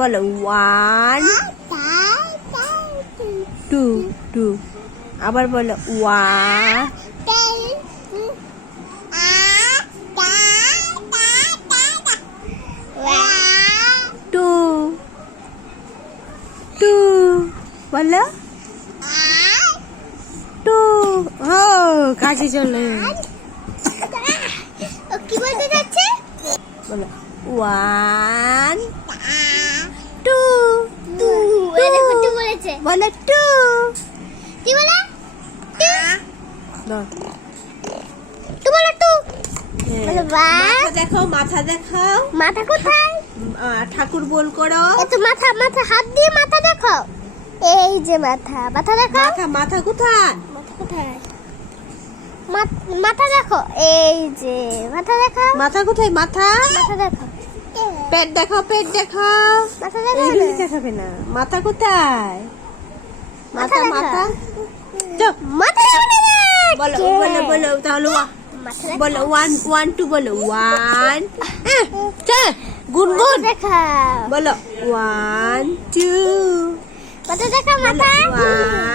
বলো 1 2 2 আবার বলো 1 2 2 বলো 2 ও কাছে চলে কি বলতে যাচ্ছে? বলো 1 2 দেখো টু বলেছে। বলো 2 কি বলে? দাও। টু বলে টু। হ্যাঁ। বলো বাহ। মাথা দেখাও মাথা কোথায়? ঠাকুর বল করো। এত মাথা হাত দিয়ে মাথা দেখো। এই যে মাথা দেখো। মাথা কোথায়? মাথা কোথায়? মাথা দেখো। এই যে মাথা দেখো। মাথা কোথায়? মাথা দেখো। পেট দেখাও মাথা দেখো। এইগুলো দেখাবে না। মাথা কোথায়? মাথা যাও। মাথা দেখো না। বলো তাহলে বলো 1 1 2 বলো 1 গুনগুন দেখাও। বলো 1 2 মাথা দেখো মাথা। 1